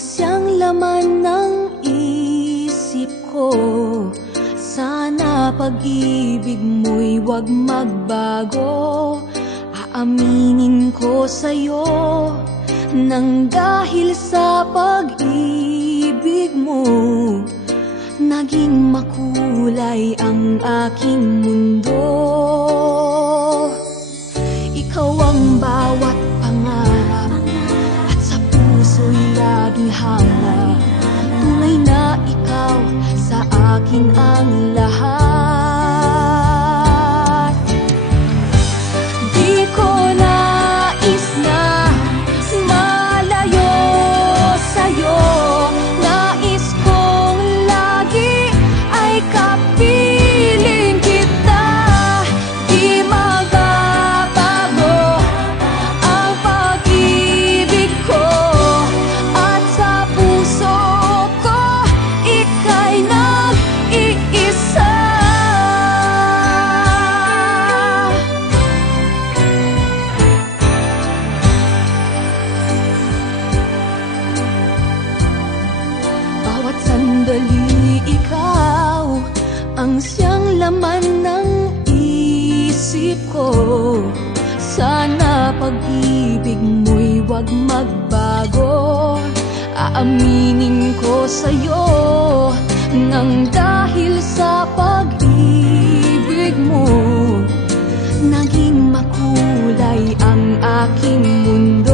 siyang laman ng isip ko. Sana pag-ibig mo'y wag magbago. Aaminin ko sa'yo nang dahil sa pag-ibig mo, naging makulay ang aking mundo. Ikaw ang bawat pangarap at sa puso'y laging hanap. Tunay na ikaw sa akin ang lahat. Di ko nais na malayo sa'yo. Nais kong lagi ay kapiling kita. Di magbabago ang pag-ibig ko, at sa puso ko ika'y nag-iisa. Bawat sandali ikaw ang siyang laman ng isip ko. Sana pag-ibig mo'y wag magbago. Aaminin ko sa'yo nang dahil sa pag-ibig mo, naging makulay ang aking mundo.